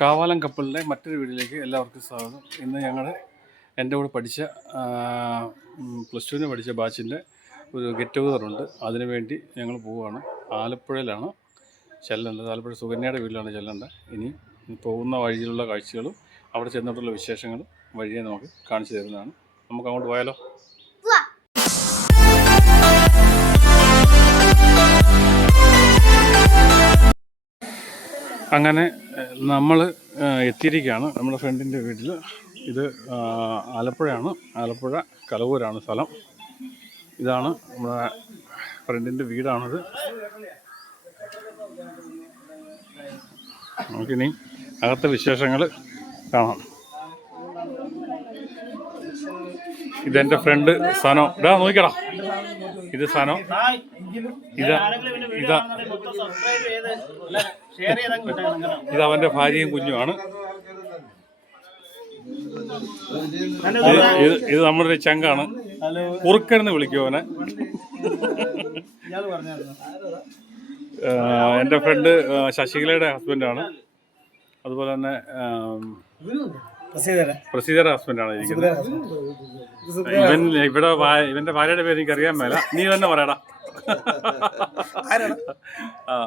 കാവാലം കപ്പലിൻ്റെ മറ്റൊരു വീഡിയോയിലേക്ക് എല്ലാവർക്കും സ്വാഗതം. ഇന്ന് എൻ്റെ കൂടെ പഠിച്ച +2 പഠിച്ച ബാച്ചിൻ്റെ ഒരു ഗെറ്റ് ടുഗദറുണ്ട്. അതിനുവേണ്ടി ഞങ്ങൾ പോവുകയാണ്. ആലപ്പുഴയിലാണ് ചെല്ലേണ്ടത്. ആലപ്പുഴ സുകന്യയുടെ വീട്ടിലാണ് ചെല്ലേണ്ടത്. ഇനി പോകുന്ന വഴിയിലുള്ള കാഴ്ചകളും അവിടെ ചെന്നിട്ടുള്ള വിശേഷങ്ങളും വഴിയെ നമുക്ക് കാണിച്ചു തരുന്നതാണ്. നമുക്ക് അങ്ങോട്ട് പോയാലോ? അങ്ങനെ നമ്മൾ എത്തിയിരിക്കുകയാണ് നമ്മുടെ ഫ്രണ്ടിൻ്റെ വീട്ടിൽ. ഇത് ആലപ്പുഴയാണ്. ആലപ്പുഴ കലവൂരാണ് സ്ഥലം. ഇതാണ് നമ്മുടെ ഫ്രണ്ടിൻ്റെ വീടാണിത്. നമുക്കിനി അകത്തെ വിശേഷങ്ങൾ കാണാം. ഇതെൻ്റെ ഫ്രണ്ട് സനോ. ഇതാ നോക്കിക്കടാ, ഇത് സനോ. ഇത് അവൻ്റെ ഭാര്യയും കുഞ്ഞുമാണ്. ഇത് നമ്മുടെ ഒരു ചങ്കാണ്. കുറുക്കനെന്ന് വിളിക്കും അവനെ. എൻ്റെ ഫ്രണ്ട് ശശികലയുടെ ഹസ്ബൻഡാണ്. അതുപോലെ തന്നെ പ്രസീതയുടെ ഹസ്ബൻഡാണ് ഇരിക്കുന്നത്. ഇവന്റെ ഭാര്യയുടെ പേര് എനിക്ക് അറിയാൻ മേല. നീ തന്നെ പറയടാ.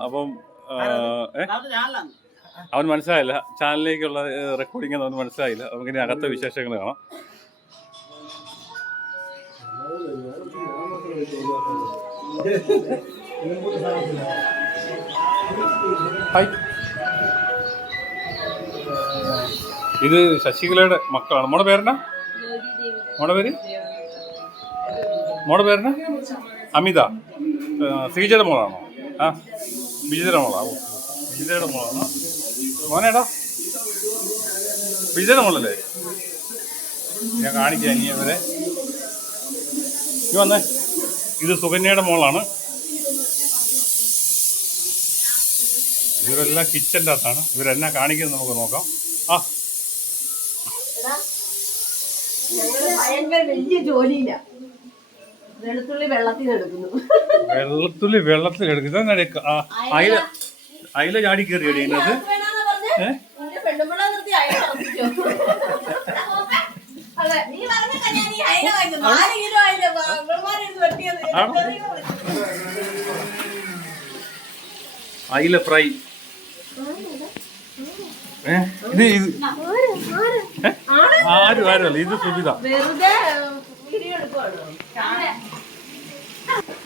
അപ്പം അവൻ മനസ്സിലായില്ല. ചാനലിലേക്കുള്ള റെക്കോർഡിംഗ് അവന് മനസ്സിലായില്ല. നമുക്കിനി അകത്തെ വിശേഷങ്ങൾ കാണാം. ഹായ്, ഇത് ശശികലയുടെ മക്കളാണ്. മോടെ പേരെന്നാ? മോടെ പേരെന്നാ? അമിത. ശ്രീജയുടെ മോളാണോ? ആ, ബിജിതയുടെ മോളാണോ? ബിജിതയുടെ മോളാണോ? മോനേടാ, ബിജിതയുടെ മോളല്ലേ? ഞാൻ കാണിക്കാം ഇനി അവരെ. വന്നേ. ഇത് സുകന്യയുടെ മോളാണ്. ഇവരെല്ലാം കിച്ചൻ്റെ അകത്താണ്. ഇവരെന്നാ കാണിക്കുന്നത് നമുക്ക് നോക്കാം. ആ, വലിയ ജോലിയില്ല. വെളുത്തുള്ളി വെള്ളത്തിലെടുക്കുന്നു. അയില ചാടി കയറി കഴിയുന്നത്. അയില ഫ്രൈ. ആരുമല്ല, ഇത് സുബിത.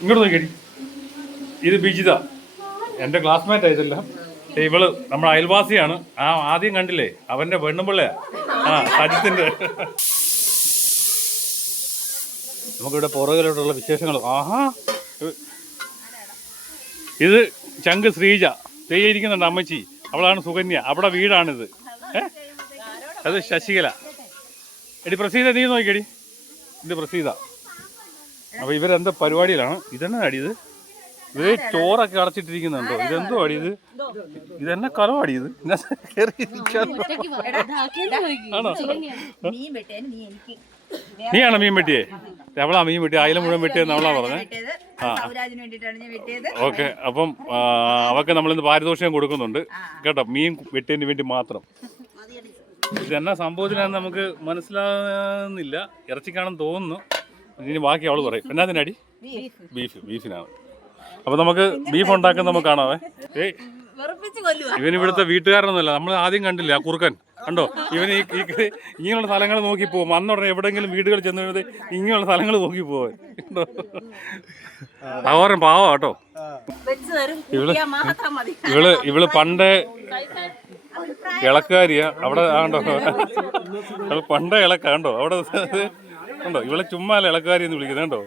ഇങ്ങോട്ട് നോക്കിയടി. ഇത് ബിജിത, എൻ്റെ ക്ലാസ്മേറ്റാ. ഇതെല്ലാം ഇവള് നമ്മുടെ അയൽവാസിയാണ്. ആദ്യം കണ്ടില്ലേ, അവന്റെ പെണ്ണുപിള്ളയാ. സജിത്തിന്റെ. നമുക്കിവിടെ പുറകിലോട്ടുള്ള വിശേഷങ്ങൾ. ആഹാ, ഇത് ചങ്ക് ശ്രീജ ചെയ്യിരിക്കുന്നുണ്ട്. അമ്മച്ചി, അവളാണ് സുകന്യ. അവിടെ വീടാണിത്. അത് ശശികല. എടി പ്രസീത, നീ നോക്കിയടി. ഇത് പ്രസീത. അപ്പോൾ ഇവരെന്താ പരിപാടിയിലാണ്. ഇതെന്നാ അടി? ഇത് ചോറൊക്കെ അടച്ചിട്ടിരിക്കുന്നുണ്ടോ? ഇതെന്തോ അടി? ഇതെന്നെ കലവാടി. ഇത് ആണോ? നീയാണോ മീൻ വെട്ടിയേ? അവളാ മീൻ വെട്ടി. അയില മുഴുവൻ വെട്ടിയെന്ന് അവളാ പറഞ്ഞേ. ഓക്കെ. അപ്പം അവർക്ക് നമ്മളിന്ന് പാരിതോഷികം കൊടുക്കുന്നുണ്ട് കേട്ടോ, മീൻ വെട്ടിയതിന് വേണ്ടി മാത്രം. ഇതെന്നാ സംഭവത്തിനാന്ന് നമുക്ക് മനസ്സിലാകുന്നില്ല. ഇറച്ചിക്കാണെന്ന് തോന്നുന്നു. ഇനി ബാക്കി അവള് പറയും. എന്നാത്തിനടി? ബീഫിനാണ്. അപ്പൊ നമുക്ക് ബീഫ് ഉണ്ടാക്കുന്ന നമുക്ക് കാണാവേ. ഇവൻ ഇവിടുത്തെ വീട്ടുകാരനൊന്നുമല്ല. നമ്മൾ ആദ്യം കണ്ടില്ല ആ കുറുക്കൻ കണ്ടോ? ഇവന് ഇങ്ങനെയുള്ള സ്ഥലങ്ങൾ നോക്കി പോകും. അന്നുടനെ എവിടെയെങ്കിലും വീടുകൾ ചെന്ന് കഴിഞ്ഞാൽ ഇങ്ങനെയുള്ള സ്ഥലങ്ങൾ നോക്കി പോവാൻ കണ്ടോ? അവരും പാവ കേട്ടോ. ഇവള് പണ്ടേ ഇളക്കാരിയാ. അവിടെ കണ്ടോ, പണ്ടേ ഇളക്ക കണ്ടോ? അവിടെ കണ്ടോ? ഇവളെ ചുമ്മാ ഇളക്കാരി എന്ന് വിളിക്കുന്നത് കണ്ടോ?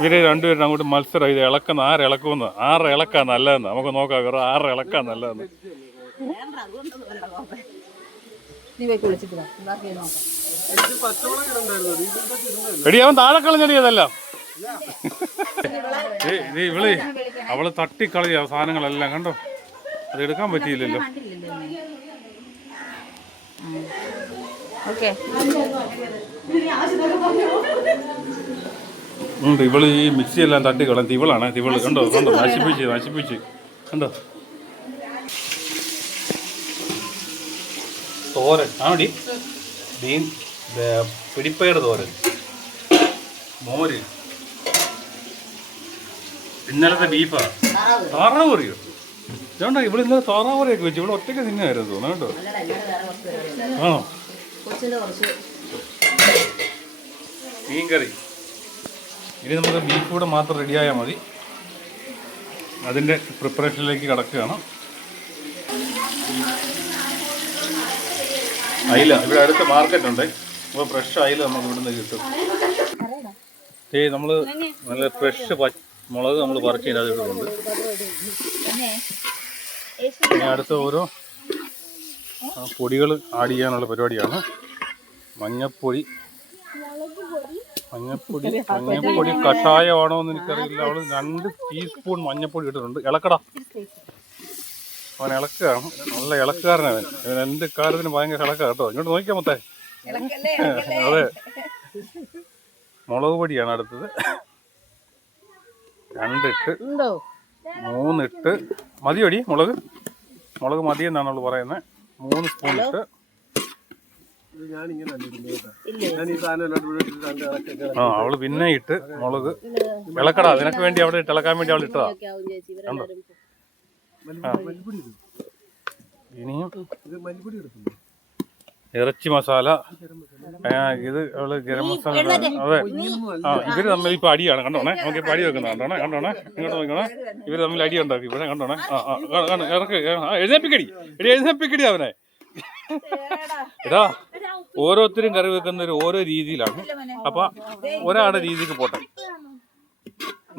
ഇവര് രണ്ടുപേരും അങ്ങോട്ട് മത്സരം. ഇത് ഇളക്കുന്ന ആരിളക്കുമെന്ന്. 6 ഇളക്കാ നല്ലതെന്ന് നമുക്ക് നോക്കാം. വേറെ 6 ഇളക്കാ നല്ലതെന്ന്. എടി, അവൻ താഴെ കളഞ്ഞടി അതെല്ലാം. ഇവള് അവള് തട്ടിക്കളയ സാധനങ്ങളെല്ലാം കണ്ടോ? അത് എടുക്കാൻ പറ്റിയില്ലല്ലോ. ഉണ്ട്. ഇവള് ഈ മിക്സി എല്ലാം തട്ടിക്കളഞ്ഞ് ഇവളാണ്. ഇവള് കണ്ടോ കണ്ടോ നശിപ്പിച്ച് കണ്ടോ. തോരൻ ആടി ബീൻ പിടിപ്പയർ തോരൻ, മോര്, ഇന്നലത്തെ ബീഫാ. താറാവ് കറിയോ? ഇതുകൊണ്ടാ ഇവിടെ ഇന്നലെ താറാവ് കറിയൊക്കെ വെച്ചു. ഇവിടെ ഒറ്റയ്ക്ക് തിന്നായിരുന്നു തോന്നുന്നു കേട്ടോ. ആണോ? മീൻ കറി. ഇനി നമുക്ക് ബീഫ് കൂടെ മാത്രം റെഡിയായാൽ മതി. അതിൻ്റെ പ്രിപ്പറേഷനിലേക്ക് കിടക്കുകയാണ്. അയില ഇവിടെ അടുത്ത് മാർക്കറ്റ് ഉണ്ട്. അപ്പോൾ ഫ്രഷ് അയില നമുക്ക് ഇവിടുന്ന് കിട്ടും. നമ്മൾ നല്ല ഫ്രഷ് മുളക് നമ്മൾ പറിച്ച് അതിട്ടുണ്ട്. ഇനി അടുത്ത ഓരോ പൊടികൾ ആഡ് ചെയ്യാനുള്ള പരിപാടിയാണ്. മഞ്ഞപ്പൊടി കഷായമാണോ എന്ന് എനിക്കറിയില്ല. അവൾ 2 ടീസ്പൂൺ മഞ്ഞപ്പൊടി ഇട്ടിട്ടുണ്ട്. ഇളക്കടാ. അവൻ ഇളക്കുകയാണ്. നല്ല ഇളക്കുകാരനവൻ. ഇവൻ എന്ത് കാര്യത്തിന് ഭയങ്കര ഇളക്കുക കേട്ടോ. ഇങ്ങോട്ട് നോക്കിയാൽ മൊത്തേ. അതെ, മുളക് പൊടിയാണ് അടുത്തത്. 2 ഇട്ട് 3 ഇട്ട് മതിയോടി. മുളക് മതിയെന്നാണ് അവൾ പറയുന്നത്. 3 സ്പൂൺ ഇട്ട്. അവള് പിന്നെ ഇട്ട് മുളക് ഇളക്കടാ. നിനക്ക് വേണ്ടി അവിടെ ഇളക്കാൻ വേണ്ടി അവൾ ഇട്ടതാ. കണ്ടോ. ഇനിയും ഇറച്ചി മസാല. ഇത് അവള് ഗരം മസാല. അതെ, ഇവര് തമ്മിൽ ഇപ്പൊ അടിയാണ്. കണ്ടോണേ, നമുക്ക് ഇപ്പൊ അടി വെക്കുന്ന കണ്ടോണേ. ഇങ്ങോട്ട് നോക്കണേ. ഇവര് തമ്മിൽ അടി ഉണ്ടാക്കി ഇവിടെ. കണ്ടോണേ. ഇറക്ക്. എഴുന്നേപ്പിക്കടി അവനെ. ഇതാ ഓരോരുത്തരും കറി വെക്കുന്ന ഓരോ രീതിയിലാണ്. അപ്പൊ ഒരാളുടെ രീതിക്ക് പോട്ടെ.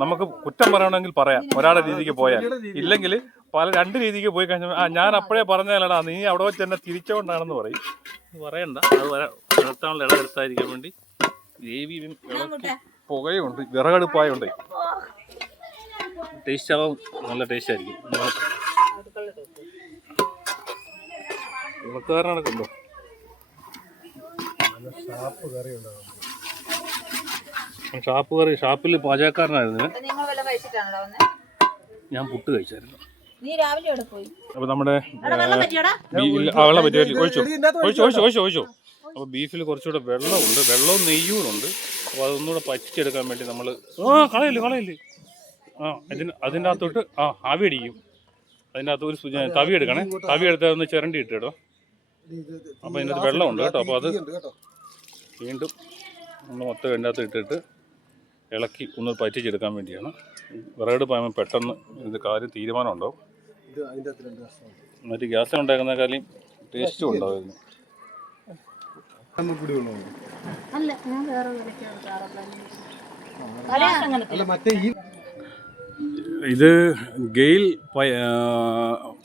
നമുക്ക് കുറ്റം പറയണമെങ്കിൽ പറയാം ഒരാളുടെ രീതിക്ക് പോയാൽ. ഇല്ലെങ്കിൽ 2 രീതിക്ക് പോയി കഴിഞ്ഞാൽ ഞാൻ അപ്പോഴേ പറഞ്ഞാലടാ നീ അവിടെ വെച്ച് തന്നെ തിരിച്ചുകൊണ്ടാണെന്ന് പറയും. പറയണ്ട. അത് വളർത്താനുള്ള ഇടവെടുത്തായിരിക്കാൻ വേണ്ടി ഗ്രേവിയും പുകയുണ്ട്, വിറകടുപ്പായുണ്ട്. ടേസ്റ്റ് ആവും. നല്ല ടേസ്റ്റ് ആയിരിക്കും. ഇളക്കാരനൊക്കെ ഉണ്ടോ? ഷാപ്പ് കറി. ഷാപ്പിൽ പാചകക്കാരനായിരുന്നു. ഞാൻ പുട്ട് കഴിച്ചായിരുന്നു. അപ്പൊ നമ്മുടെ വെള്ളം പറ്റി ഒഴിച്ചോ. അപ്പോൾ ബീഫിൽ കുറച്ചുകൂടെ വെള്ളമുണ്ട്. വെള്ളവും നെയ്യൂറുണ്ട്. അപ്പോൾ അതൊന്നുകൂടെ പറ്റിച്ചെടുക്കാൻ വേണ്ടി നമ്മൾ കളയില്ലേ. അതിൻ്റെ അകത്തോട്ട് ആവി അടിക്കും. അതിൻ്റെ അകത്ത് ഒരു തവി എടുക്കണേ. തവി എടുത്താൽ ഒന്ന് ചിരണ്ടി ഇട്ട് കേട്ടോ. അപ്പോൾ അതിൻ്റെ അകത്ത് വെള്ളമുണ്ട് കേട്ടോ. അപ്പോൾ അത് വീണ്ടും നമ്മൾ മൊത്തം അതിൻ്റെ അകത്ത് ഇട്ടിട്ട് ഇളക്കി ഒന്ന് പറ്റിച്ചെടുക്കാൻ വേണ്ടിയാണ്. വിറകട് പാകുമ്പോൾ പെട്ടെന്ന് ഇത് കാര്യം തീരുമാനം ഉണ്ടാവും. മറ്റു ഗ്യാസ് ഉണ്ടാക്കുന്നതിനേക്കാളും ടേസ്റ്റും ഉണ്ടാവും ഇതിന്. ഇത് ഗെയിൽ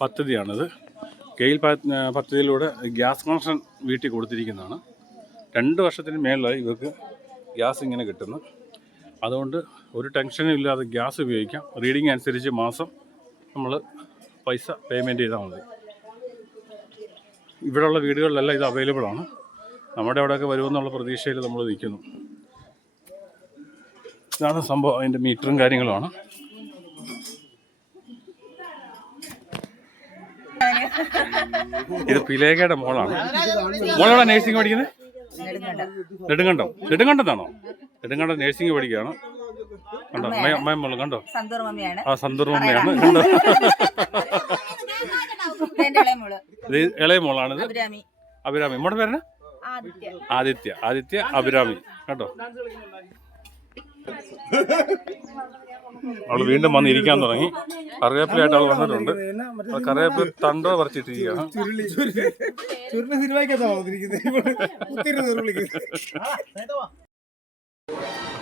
പദ്ധതിയാണിത്. ഗെയിൽ പദ്ധതിയിലൂടെ ഗ്യാസ് കണക്ഷൻ വീട്ടിൽ കൊടുത്തിരിക്കുന്നതാണ്. 2 വർഷത്തിന് മേളിലായി ഇവർക്ക് ഗ്യാസ് ഇങ്ങനെ കിട്ടുന്നു. അതുകൊണ്ട് ഒരു ടെൻഷനും ഇല്ലാതെ ഗ്യാസ് ഉപയോഗിക്കാം. റീഡിങ് അനുസരിച്ച് മാസം നമ്മൾ പൈസ പേയ്മെൻറ്റ് ചെയ്താൽ മതി. ഇവിടെയുള്ള വീടുകളിലെല്ലാം ഇത് അവൈലബിളാണ്. നമ്മുടെ അവിടെയൊക്കെ വരുമെന്നുള്ള പ്രതീക്ഷയിൽ നമ്മൾ നിൽക്കുന്നു. ഇതാണ് സംഭവം. അതിൻ്റെ മീറ്ററും കാര്യങ്ങളുമാണ്. ഇത് പിലേഖയുടെ മോളാണ്. മോളാണ് നേഴ്സിംഗ് പഠിക്കുന്നത്. നെടുങ്കണ്ടത്താണോ? നെടുങ്കണ്ടം നേഴ്സിംഗ് പഠിക്കുകയാണ്. കണ്ടോ അമ്മയമ്മ കണ്ടോ. സന്തൂർ മമ്മയാണ്. കണ്ടോ. ഇത് ഇളയ മോളാണിത്. അഭിരാമി. നമ്മുടെ പേരാണ് ആദിത്യ അഭിരാമി. കേട്ടോ. അവൾ വീണ്ടും വന്ന് ഇരിക്കാൻ തുടങ്ങി. കറിവേപ്പിലായിട്ട് അവൾ വന്നിട്ടുണ്ട്. കറിവേപ്പില തണ്ടോ പറിച്ചിട്ടിരിക്കുകയാണ്.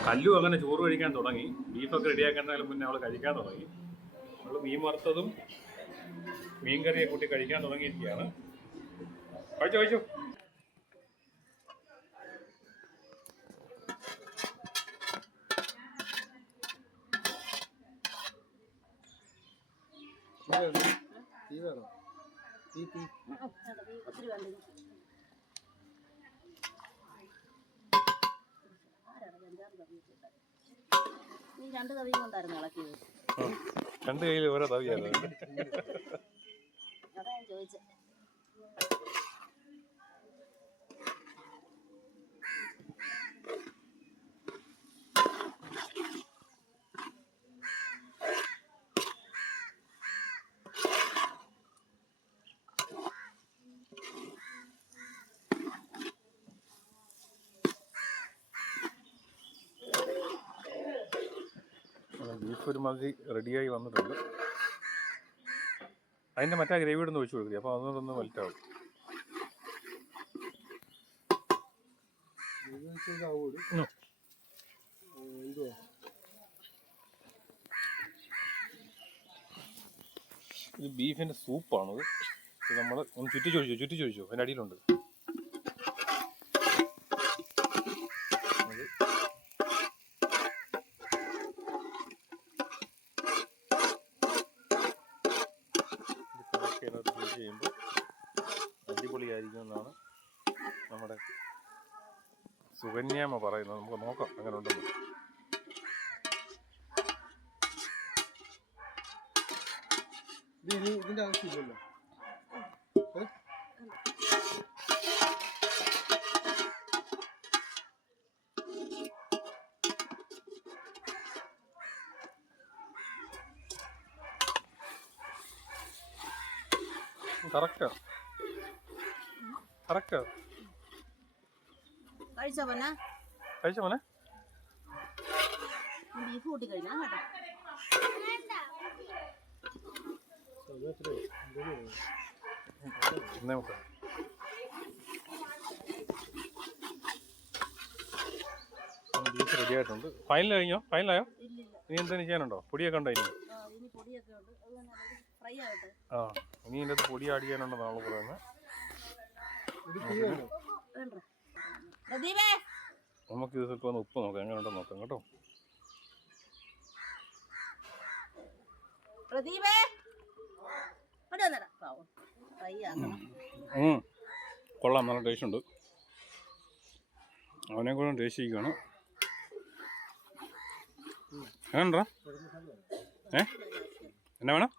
കല്ലു അങ്ങനെ ചോറ് കഴിക്കാൻ തുടങ്ങി. ബീഫൊക്കെ റെഡിയാക്കുന്നതിന് മുന്നേ അവൾ കഴിക്കാൻ തുടങ്ങി. അവൾ മീൻ വറുത്തതും മീൻ കറിയെ കൂട്ടി കഴിക്കാൻ തുടങ്ങിയിരിക്കുകയാണ്. കഴിച്ചോ. നീ 2 തവിയും കൊണ്ടായിരുന്നു ഇളക്കിയത്. രണ്ട് കയ്യിൽ ഓരോ തവിയാണ്. അതാ ഞാൻ ചോദിച്ചത്. ബീഫ് ഒരുമാതിരി റെഡിയായി വന്നിട്ടുണ്ട്. അതിൻ്റെ മറ്റേ ഗ്രേവി ഒന്ന് ഒഴിച്ചു കൊടുക്കുക. അപ്പോൾ അതൊന്ന് വലുതാവും. ഇത് ബീഫിൻ്റെ സൂപ്പാണത്. നമ്മൾ ഒന്ന് ചുറ്റിച്ചൊഴിച്ചു അതിൻ്റെ അടിയിലുണ്ട്. ചെയ്യുമ്പോൾ അടിപൊളിയായിരിക്കും എന്നാണ് നമ്മുടെ സുകന്യാമ്മ പറയുന്നത്. നമുക്ക് നോക്കാം അങ്ങനെ ഉണ്ടെന്ന്. ഇതിന്റെ ആവശ്യമില്ലല്ലോ. കറക്റ്റാ കഴിച്ചോ മോനെ? ബീഫ് കൂട്ടി കഴിഞ്ഞാ കേട്ടോ. ബീഫ് റെഡി ആയിട്ടുണ്ട്. ഫൈനലായോ? ഇല്ലില്ല. ഇനി എന്തെങ്കിലും ചെയ്യാനുണ്ടോ? പൊടിയൊക്കെ ഉണ്ടോ ഇനി? ഇനി പൊടിയൊക്കെ ഉണ്ട്. അത് ഫ്രൈ ആവട്ടെ. ആ, ഇനി ഇതിൻ്റെ അകത്ത് പൊടി ആഡ് ചെയ്യാനുണ്ടെന്നാണ് നമ്മൾ പറയുന്നത്. നമുക്ക് ഇത് സ്വല്പം ഒന്ന് ഉപ്പ് നോക്കാം, എങ്ങനെ ഉണ്ടെന്ന് നോക്കാം കേട്ടോ. കൊള്ളാം, നല്ല ടേസ്റ്റ് ഉണ്ട്. അവനെ കൂടെ ടേസ്റ്റ് ചെയ്യുകയാണ്. എങ്ങനെയുണ്ടാ? എന്നാ വേണം?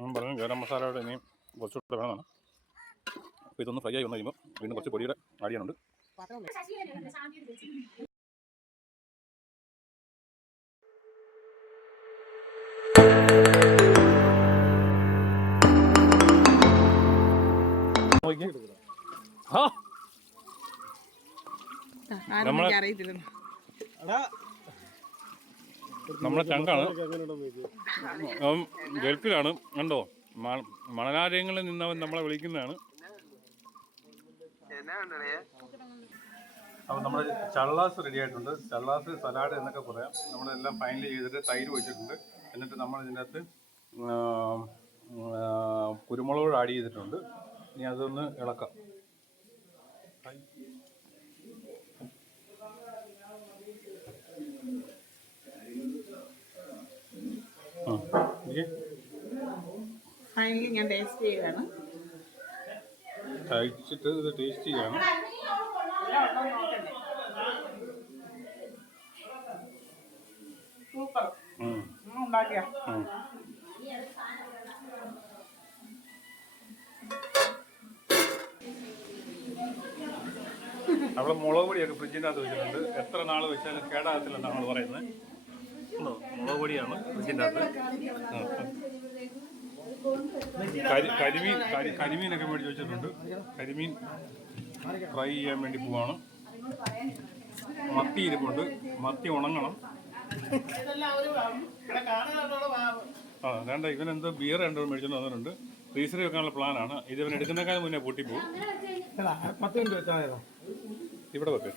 ഞാൻ പറഞ്ഞു ഗരം മസാലയുടെ ഇനിയും കുറച്ചുകൂടെ വേണമെന്നാണ്. അപ്പോൾ ഇതൊന്ന് ഫ്രൈ ആയി വന്നു കഴിയുമ്പോൾ വീണ്ടും കുറച്ച് പൊടിയുടെ ആഡ് ചെയ്യാനുണ്ട്. നമ്മളെ ചങ്കാണ്. ഗൾഫിലാണ് കണ്ടോ, മണലാലയങ്ങളിൽ നിന്ന് അവൻ നമ്മളെ വിളിക്കുന്നതാണ്. അപ്പോൾ നമ്മുടെ ചള്ളാസ് റെഡി ആയിട്ടുണ്ട്. ചള്ളാസ് സലാഡ് എന്നൊക്കെ പറയാം. നമ്മളെല്ലാം ഫൈനൽ ചെയ്തിട്ട് തൈര് വെച്ചിട്ടുണ്ട്. എന്നിട്ട് നമ്മൾ ഇതിൻ്റെ അകത്ത് കുരുമുളക് ആഡ് ചെയ്തിട്ടുണ്ട്. ഇനി അതൊന്ന് ഇളക്കാം. ഫൈനലി ഞാൻ ടേസ്റ്റ് ചെയ്യുകയാണ്. കഴിച്ചിട്ട് ഇത് ടേസ്റ്റ് ചെയ്യണം. സൂപ്പർ ഉണ്ടാക്കിയ അവിടെ മുളക് പൊടിയൊക്കെ ഫ്രിഡ്ജിൻ്റെ അകത്ത് വെച്ചിട്ടുണ്ട്. എത്ര നാൾ വെച്ചാലും കേടാകത്തില്ലെന്നാണ് നമ്മൾ പറയുന്നത്. മുളക് പൊടിയാണ് ഫ്രിഡ്ജിൻ്റെ അകത്ത്. കരിമീനൊക്കെ മേടിച്ച് വെച്ചിട്ടുണ്ട്. കരിമീൻ ഫ്രൈ ചെയ്യാൻ വേണ്ടി പോവാണ്. മത്തി ഇരിപ്പുണ്ട്. മത്തി ഉണങ്ങണം. ആ വേണ്ട, ഇവനെന്തോ ബിയർ രണ്ടോ മേടിച്ചോണ്ട് വന്നിട്ടുണ്ട്. ഫ്രീസറിൽ വെക്കാനുള്ള പ്ലാനാണ്. ഇത് ഇവൻ എടുക്കുന്നേക്കാൾ മുന്നേ പൊട്ടിപ്പോവും. ഇവിടെ വെക്ക്,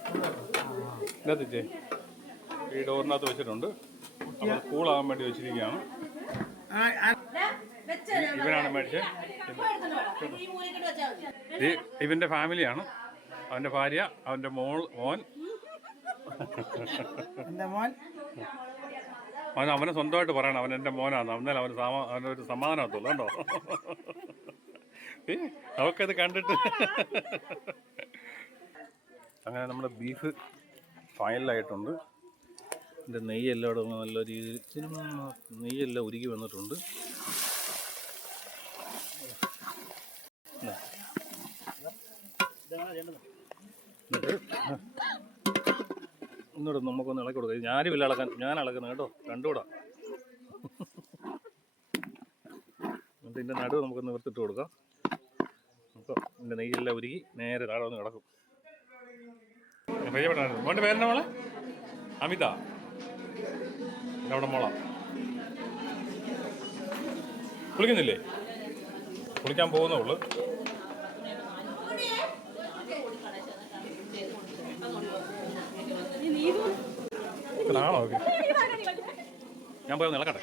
ഇതിനകത്ത് ഈ ഡോറിനകത്ത് വെച്ചിട്ടുണ്ട്. അപ്പോൾ കൂളാകാൻ വേണ്ടി വെച്ചിരിക്കുകയാണ്. ഇവനാണ് മേടിച്ചത്. ഇവന്റെ ഫാമിലിയാണ്. അവന്റെ ഭാര്യ, അവന്റെ മോൻ. അവനെ സ്വന്തമായിട്ട് പറയണം അവൻ എൻ്റെ മോനാണ്. എന്നാൽ അവനൊരു സമാധാനത്തുള്ളൂ കേട്ടോ. അവക്കത് കണ്ടിട്ട് അങ്ങനെ നമ്മുടെ ബീഫ് ഫൈനലായിട്ടുണ്ട്. ഇതിൻ്റെ നെയ്യെല്ലാം ഇവിടെ നല്ല രീതിയിൽ നെയ്യെല്ലാം ഉരുകി വന്നിട്ടുണ്ട്. ഒന്നുകൂടെ നമുക്കൊന്ന് ഇളക്കി കൊടുക്കാം. ഞാനും ഇല്ല ഇളക്കാൻ, ഞാൻ ഇളക്കുന്നത് കേട്ടോ, രണ്ടുകൂടാ. എന്നിട്ട് ഇതിൻ്റെ നടുവ് നമുക്കൊന്ന് നിർത്തിട്ട് കൊടുക്കാം. അപ്പോൾ ഇതിൻ്റെ നെയ്യെല്ലാം ഉരുകി നേരെ താഴെ വന്ന് കിടക്കും. പരിചയപ്പെട്ടായിരുന്നു. മോൻ്റെ പേരെന്നാ മോളെ? അമിത. അവിടെ മോള കുളിക്കുന്നില്ലേ? കുളിക്കാൻ പോകുന്നേ ഉള്ളു. ആണോ? ഓക്കെ, ഞാൻ പോയി ഇളക്കട്ടെ.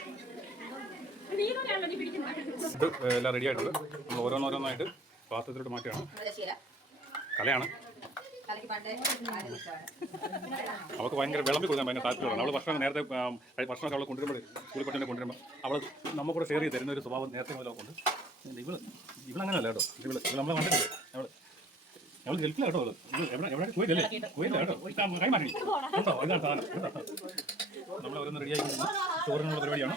ഇത് എല്ലാം റെഡി ആയിട്ടുണ്ട്. നമ്മൾ ഓരോന്നോരോന്നായിട്ട് പാത്രത്തിലോട്ട് മാറ്റുകയാണ്. കലയാണ്. അവൾക്ക് ഭയങ്കര വിളമ്പി കൊടുക്കാൻ ഭയങ്കര താല്പര്യമാണ്. അവൾ ഭക്ഷണം നേരത്തെ ഭക്ഷണമൊക്കെ അവൾ കൊണ്ടുവരുമ്പോൾ സ്കൂളിൽ പട്ടിനെ കൊണ്ടുവരുമ്പോൾ അവൾ നമുക്കൂടെ ഷെയർ ചെയ്ത് തരുന്ന ഒരു സ്വഭാവം നേരത്തെ മുതലൊക്കെ ഉണ്ട്. ഇവളങ്ങനെയല്ല കേട്ടോ. ഇവൾ നമ്മൾ കണ്ടിട്ടില്ലേ? അവൾ ഹെൽപ്പില്ല കേട്ടോ. എവിടെ പോയില്ലേ? പോയില്ല കേട്ടോ. കൈമാറി ഉണ്ടോ? ഇതാണ് സാധനം. നമ്മൾ ഓരോന്ന് റെഡിയായി ചോറിനുള്ള പരിപാടിയാണ്.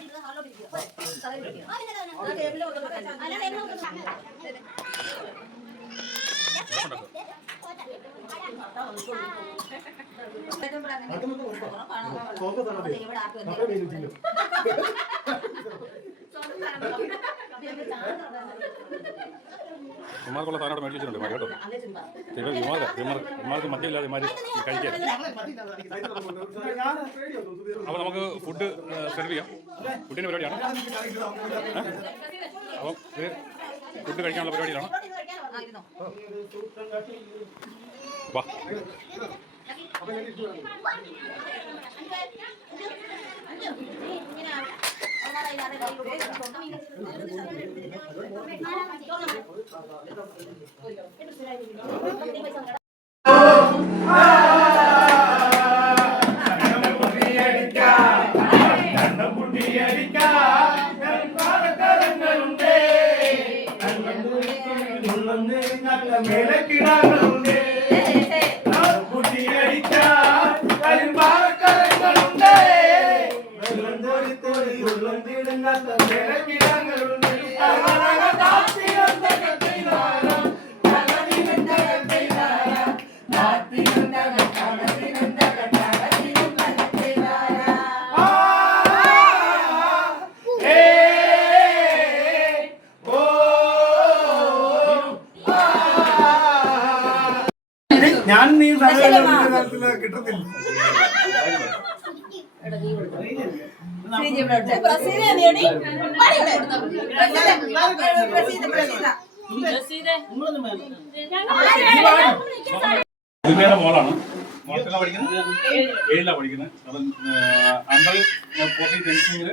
ഇമാർക്കുള്ള സാധനം അവിടെ മേടിച്ചിട്ടുണ്ട് മാറി കേട്ടോ. ഇമാർക്ക് മദ്യമില്ലാതെ ഇമാര് കഴിക്കാം. അപ്പോൾ നമുക്ക് ഫുഡ് സെർവ് ചെയ്യാം. ഫുഡിൻ്റെ പരിപാടിയാണ്. അപ്പം ഇത് ഫുഡ് കഴിക്കാനുള്ള പരിപാടിയിലാണ്. വാ. ഞാൻ നീ കിട്ടത്തില്ല. മോളാണ്. മോളത്തിലാണ് പഠിക്കുന്നത്, 7ലാണ് പഠിക്കുന്നത്. അവൻ അണ്ടർ 14 ഫെൻസിംഗിൽ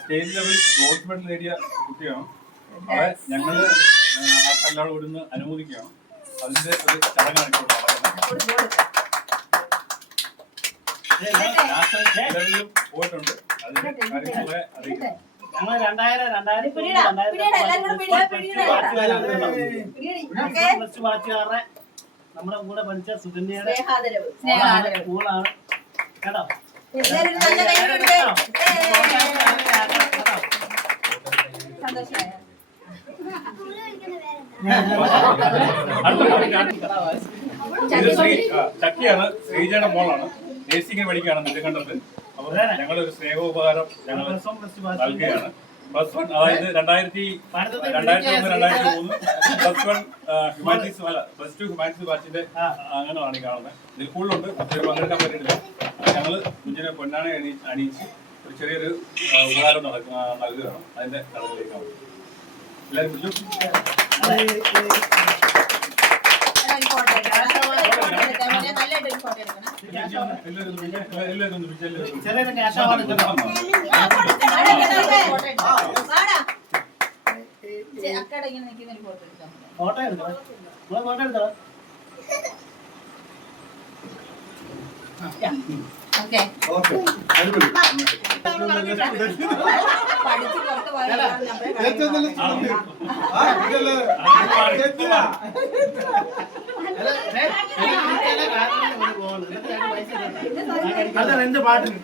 സ്റ്റേറ്റ് ലെവൽ ഗോൾഡ് മെഡൽ നേടിയ കുട്ടിയാണ്. അവരെ ഞങ്ങൾ ആ കല്യാണം ഇവിടുന്ന് അനുമോദിക്കുകയാണ്. അതിന്റെ ഒരു ചടങ്ങാണ് ഇപ്പോൾ നടക്കുന്നത്. പോയിട്ടുണ്ട്. അതിന്റെ കാര്യങ്ങളെ അറിയിക്കും. ഞങ്ങൾ 2000 ബാച്ചുകാരുടെ നമ്മുടെ കൂടെ പഠിച്ച സുകന്യയുടെ സ്കൂളാണ് കേട്ടോ. ചക്കിയാണ്, ശ്രീജയുടെ മോളാണ്. നേഴ്സിംഗ് പഠിക്കുകയാണ് നെല്ലിക്കണ്ടത്ത്. അപ്പോൾ ഞങ്ങളൊരു സ്നേഹോപകാരം ഞങ്ങൾ നൽകുകയാണ്. പ്ലസ് 1, അതായത് 2001-2003 പ്ലസ് 2 ഹ്യൂമാനിറ്റീസ് ബാച്ചിന്റെ അങ്ങനെയാണ് ഈ കാണുന്നത്. ഇതിൽ കൂടുതലുണ്ട്, പക്ഷേ പങ്കെടുക്കാൻ പറ്റിയിട്ടില്ല. ഞങ്ങൾ കുഞ്ഞിനെ പൊന്നാണെ അണിയിച്ച് ഒരു ചെറിയൊരു ഉപകാരം നൽകുകയാണ്. അതിന്റെ കടലിലേക്കാണ് എല്ലാവരും ചെറിയൊരു ക്യാഷ് അവാർഡ് ഫോട്ടോ എടുത്തോ. ഫോട്ടോ എടുത്തോ. അതാണ് എന്റെ പാട്ടിന്.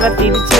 അവർ തിരിച്ചു